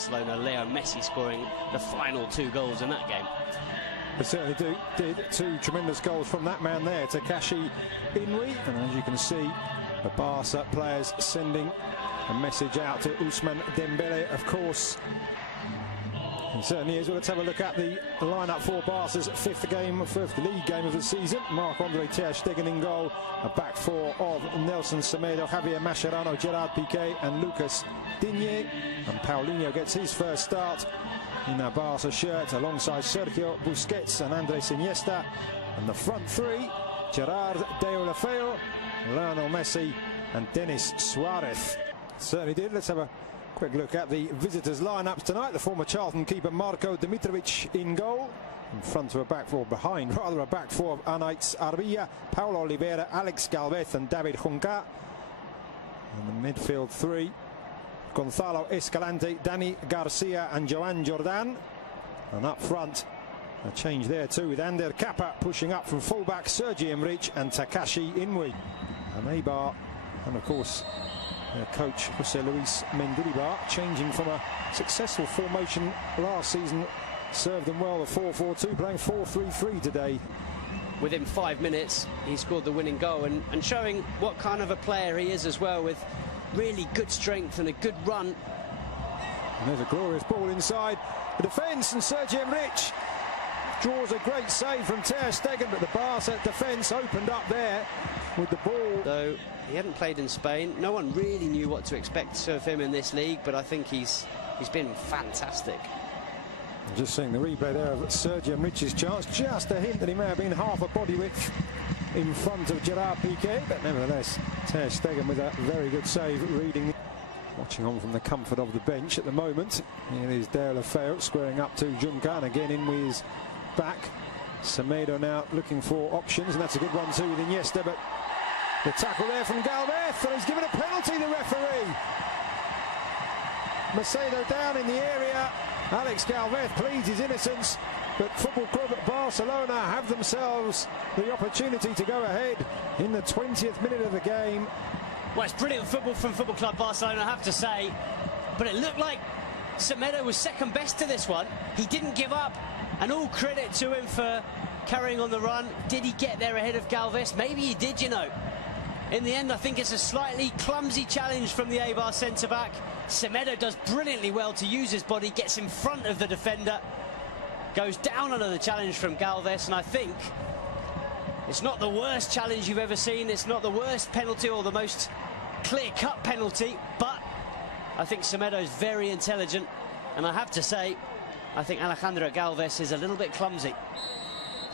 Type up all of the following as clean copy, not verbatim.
Barcelona, Leo Messi scoring the final 2 goals in that game. They certainly did 2 tremendous goals from that man there, Takashi Inui. And as you can see, the Barca players sending a message out to Ousmane Dembele, of course. It certainly is. Well, let's have a look at the lineup for Barca's fifth league game of the season. Marc-Andre ter Stegen in goal. A back 4 of Nelson Semedo, Javier Mascherano, Gerard Piqué and Lucas Digne. And Paulinho gets his first start in a Barca shirt alongside Sergio Busquets and Andres Iniesta. And the front 3, Gerard Deulofeu, Lionel Messi and Denis Suarez. Certainly did. Let's have a quick look at the visitors' lineups tonight. The former Charlton keeper Marko Dimitrovic in goal. In front of a back 4, behind rather, a back 4 of Anaïs Arbilla, Paulo Oliveira, Alex Galvez and David Junca. And the midfield 3, Gonzalo Escalante, Dani Garcia and Joan Jordan. And up front, a change there too, with Ander Kappa pushing up from fullback, Sergi Emrich and Takashi Inui. And Aybar, and of course their coach Jose Luis Mendilibar, changing from a successful formation last season, served them well, the 4-4-2, playing 4-3-3 today. Within 5 minutes he scored the winning goal, and showing what kind of a player he is as well, with really good strength and a good run. And there's a glorious ball inside the defence, and Sergi Emrich draws a great save from ter Stegen, but the Barca defence opened up there with the ball. Though he hadn't played in Spain, no one really knew what to expect of him in this league, but I think he's been fantastic. Just seeing the replay there of Sergi Emrich's chance, just a hint that he may have been half a body width in front of Gerard Piqué, but nevertheless ter Stegen with a very good save, reading. Watching on from the comfort of the bench at the moment. Here is Deulofeu squaring up to Junca, and again in with his back. Semedo now looking for options, and that's a good one too with Iniesta, but the tackle there from Galvez, and he's given a penalty, the referee. Macedo down in the area. Alex Galvez pleads his innocence, but Football Club Barcelona have themselves the opportunity to go ahead in the 20th minute of the game. Well, it's brilliant football from Football Club Barcelona, I have to say, but it looked like Semedo was second best to this one. He didn't give up, and all credit to him for carrying on the run. Did he get there ahead of Galvez? Maybe he did, you know. In the end, I think it's a slightly clumsy challenge from the Eibar centre-back. Semedo does brilliantly well to use his body, gets in front of the defender, goes down under the challenge from Galvez, and I think it's not the worst challenge you've ever seen. It's not the worst penalty or the most clear-cut penalty, but I think Semedo is very intelligent, and I have to say, I think Alejandro Galvez is a little bit clumsy.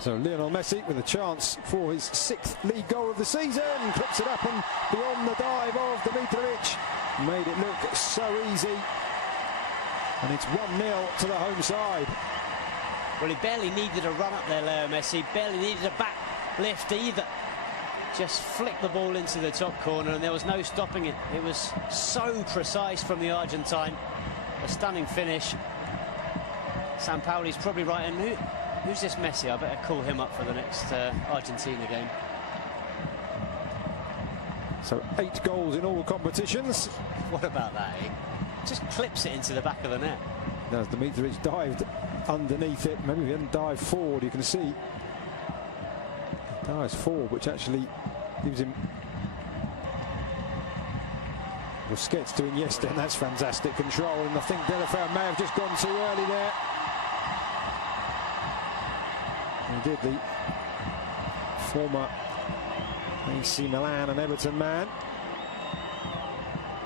So Lionel Messi with a chance for his 6th league goal of the season, clips it up and beyond the dive of Dimitrovic. Made it look so easy, and it's 1-0 to the home side. Well, he barely needed a run up there, Leo Messi, barely needed a back lift either. Just flicked the ball into the top corner, and there was no stopping it. It was so precise from the Argentine. A stunning finish. Sampaoli's probably right, and who's this Messi? I better call him up for the next Argentina game. So 8 goals in all competitions. What about that, eh? Just clips it into the back of the net. As Dimitrovic dived underneath it, maybe he didn't dive forward, you can see. He dives forward, which actually gives him Busquets to Iniesta, and that's fantastic control, and I think Deulofeu may have just gone too early there. He did, the former AC Milan and Everton man.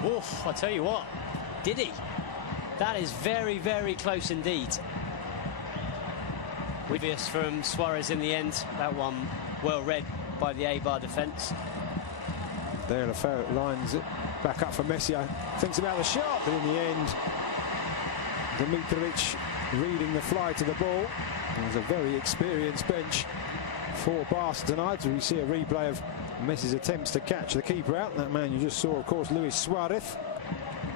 Oof, I tell you what, did he? That is very, very close indeed. Obvious from Suarez in the end. That one well read by the Eibar defence. Deulofeu lines it back up for Messi. Thinks about the shot, but in the end, Dimitrovic reading the fly to the ball. There's a very experienced bench for Barca tonight. We see a replay of Messi's attempts to catch the keeper out. That man you just saw, of course, Luis Suarez.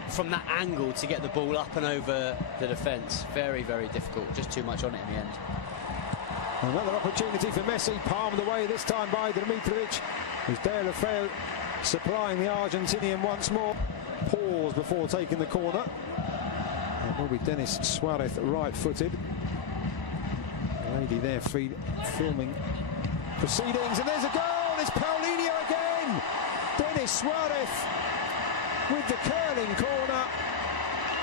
From that angle to get the ball up and over the defence, very, very difficult. Just too much on it in the end. Another opportunity for Messi, palmed away this time by Dimitrovic. As Deulofeu supplying the Argentinian once more. Pause before taking the corner. And will be Denis Suarez, right-footed. The lady there filming proceedings, and there's a goal. It's Paulinho again. Denis Suarez with the curling corner,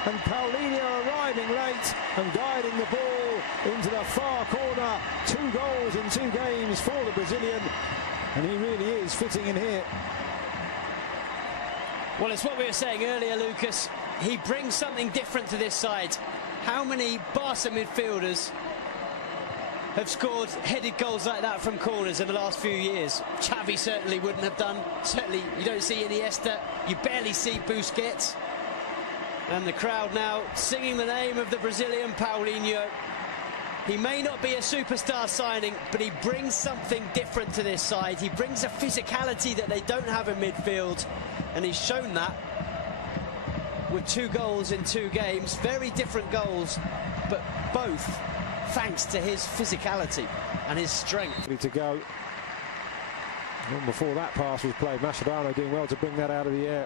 and Paulinho arriving late and guiding the ball into the far corner. 2 goals in 2 games for the Brazilian, and he really is fitting in here. Well, it's what we were saying earlier, Lucas. He brings something different to this side. How many Barca midfielders have scored headed goals like that from corners in the last few years? Xavi certainly wouldn't have done. Certainly you don't see Iniesta. You barely see Busquets. And the crowd now singing the name of the Brazilian Paulinho. He may not be a superstar signing, but he brings something different to this side. He brings a physicality that they don't have in midfield, and he's shown that with 2 goals in 2 games. Very different goals, but both thanks to his physicality and his strength. To go. And before that pass was played, Mascherano doing well to bring that out of the air.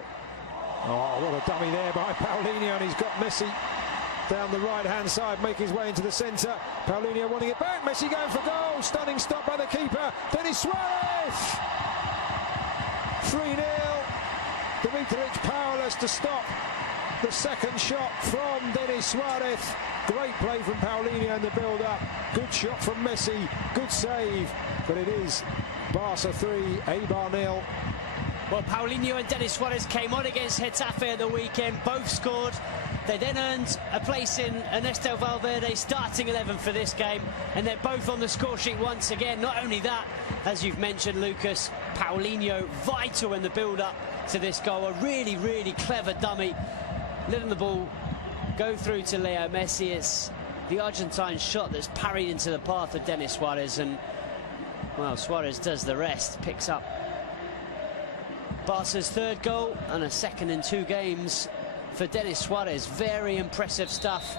Oh, what a dummy there by Paulinho, and he's got Messi down the right-hand side, making his way into the centre. Paulinho wanting it back, Messi going for goal. Stunning stop by the keeper, Denis Suarez. 3-0. Dimitric powerless to stop the second shot from Denis Suarez. Great play from Paulinho in the build-up. Good shot from Messi, good save. But it is Barca 3, Eibar 0. Well, Paulinho and Denis Suarez came on against Getafe at the weekend. Both scored. They then earned a place in Ernesto Valverde's starting 11 for this game, and they're both on the score sheet once again. Not only that, as you've mentioned, Lucas, Paulinho vital in the build-up to this goal. A really, really clever dummy, letting the ball go through to Leo Messi. It's the Argentine shot that's parried into the path of Denis Suarez, and, well, Suarez does the rest, picks up Barca's 3rd goal and a 2nd in 2 games for Denis Suarez. Very impressive stuff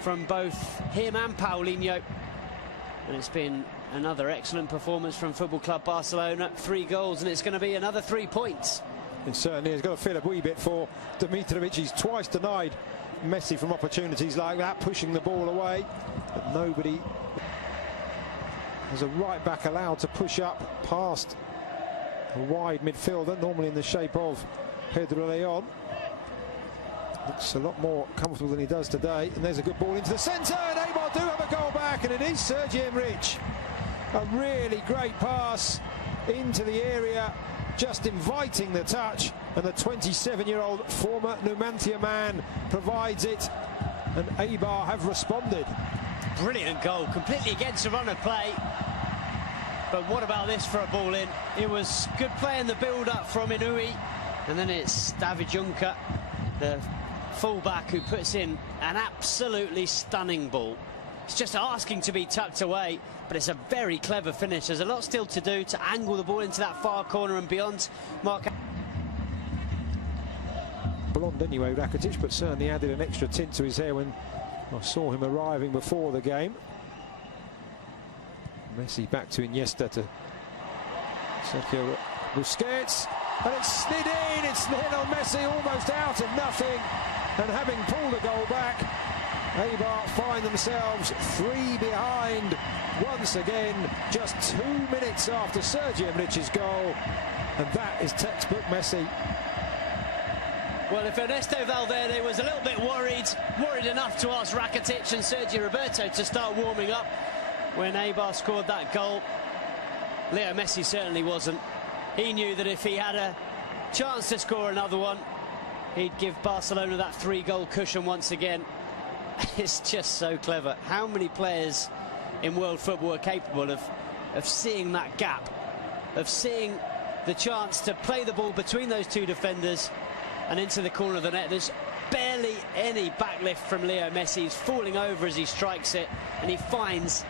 from both him and Paulinho. And it's been another excellent performance from Football Club Barcelona. 3 goals, and it's going to be another 3 points. It certainly has got to feel a wee bit for Dimitrovic. He's twice denied Messi from opportunities like that, pushing the ball away. But nobody. There's a right back allowed to push up past a wide midfielder, normally in the shape of Pedro Leon. Looks a lot more comfortable than he does today. And there's a good ball into the centre, and Aymar do have a goal back, and it is Sergi Enrich. A really great pass into the area, just inviting the touch, and the 27-year-old former Numancia man provides it, and Eibar have responded. Brilliant goal, completely against the run of play. But what about this for a ball in? It was good play in the build-up from Inui, and then it's David Juncker, the fullback, who puts in an absolutely stunning ball. It's just asking to be tucked away, but it's a very clever finish. There's a lot still to do to angle the ball into that far corner and beyond. Mark. Blonde anyway, Rakitic, but certainly added an extra tint to his hair when I saw him arriving before the game. Messi back to Iniesta, to Sergio Busquets, and it's slid in. It's Lionel Messi almost out of nothing, and having pulled the goal back, Eibar find themselves 3 behind once again, just 2 minutes after Sergi Enrich's goal, and that is textbook Messi. Well, if Ernesto Valverde was a little bit worried enough to ask Rakitic and Sergio Roberto to start warming up when Eibar scored that goal, Leo Messi certainly wasn't. He knew that if he had a chance to score another one, he'd give Barcelona that 3-goal cushion once again. It's just so clever. How many players in world football are capable of seeing that gap, of seeing the chance to play the ball between those 2 defenders and into the corner of the net? There's barely any backlift from Leo Messi. He's falling over as he strikes it, and he finds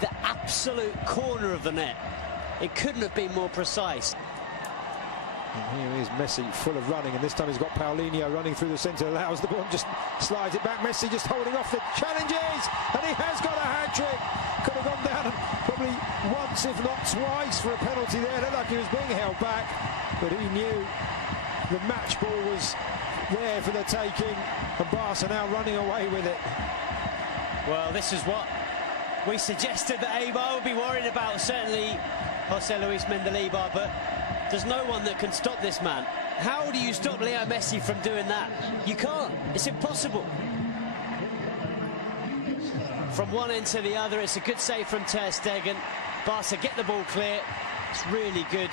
the absolute corner of the net. It couldn't have been more precise. And here is Messi, full of running, and this time he's got Paulinho running through the centre, allows the ball, just slides it back. Messi just holding off the challenges, and he has got a hat-trick. Could have gone down probably once, if not twice, for a penalty there. Looked like he was being held back, but he knew the match ball was there for the taking, and Barca now running away with it. Well, this is what we suggested that Eibar would be worried about, certainly Jose Luis Mendilibar, but there's no one that can stop this man. How do you stop Leo Messi from doing that? You can't. It's impossible. From one end to the other, it's a good save from Ter Stegen. Barca get the ball clear. It's really good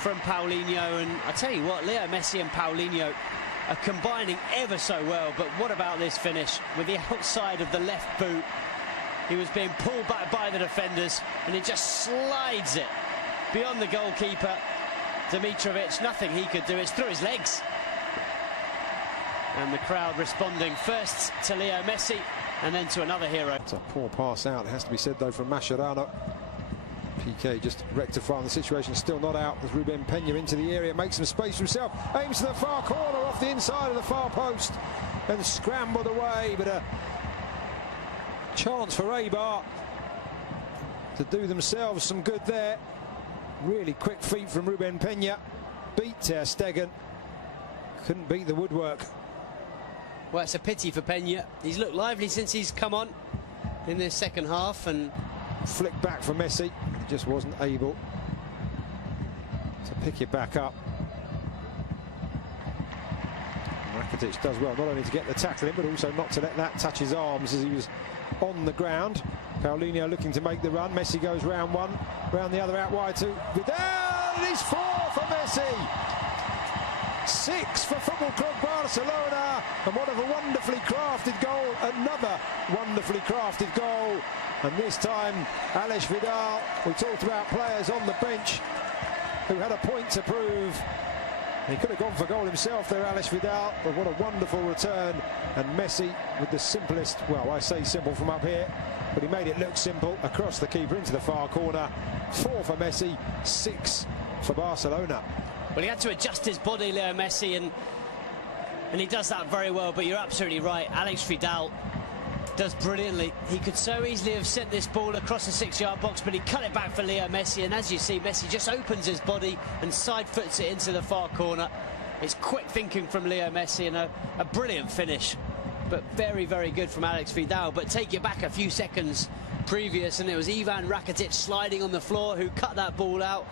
from Paulinho, and I tell you what, Leo Messi and Paulinho are combining ever so well. But what about this finish with the outside of the left boot? He was being pulled back by the defenders, and he just slides it beyond the goalkeeper, Dimitrovic. Nothing he could do. It's through his legs. And the crowd responding first to Leo Messi and then to another hero. It's a poor pass out, it has to be said, though, from Mascherano. Piqué just rectifying the situation, still not out as Ruben Peña into the area, makes some space for himself, aims to the far corner off the inside of the far post and scrambled away, but a chance for Eibar to do themselves some good there. Really quick feet from Ruben Peña, beat Ter Stegen, couldn't beat the woodwork. Well, it's a pity for Peña. He's looked lively since he's come on in this second half, and flick back for Messi. He just wasn't able to pick it back up. Rakitic does well not only to get the tackle in, but also not to let that touch his arms as he was on the ground. Paulinho looking to make the run. Messi goes round one, round the other, out wide to Vidal. It is 4 for Messi. 6 for Football Club Barcelona, and what a wonderfully crafted goal, another wonderfully crafted goal, and this time Alex Vidal. We talked about players on the bench who had a point to prove. He could have gone for goal himself there, Alex Vidal, but what a wonderful return, and Messi with the simplest, well, I say simple from up here, but he made it look simple, across the keeper into the far corner. 4 for Messi, 6 for Barcelona. Well, he had to adjust his body, Leo Messi, and he does that very well. But you're absolutely right, Alex Vidal does brilliantly. He could so easily have sent this ball across the 6-yard box, but he cut it back for Leo Messi, and as you see, Messi just opens his body and side foots it into the far corner. It's quick thinking from Leo Messi, and a brilliant finish, but very, very good from Alex Vidal. But take you back a few seconds previous, and it was Ivan Rakitic sliding on the floor who cut that ball out.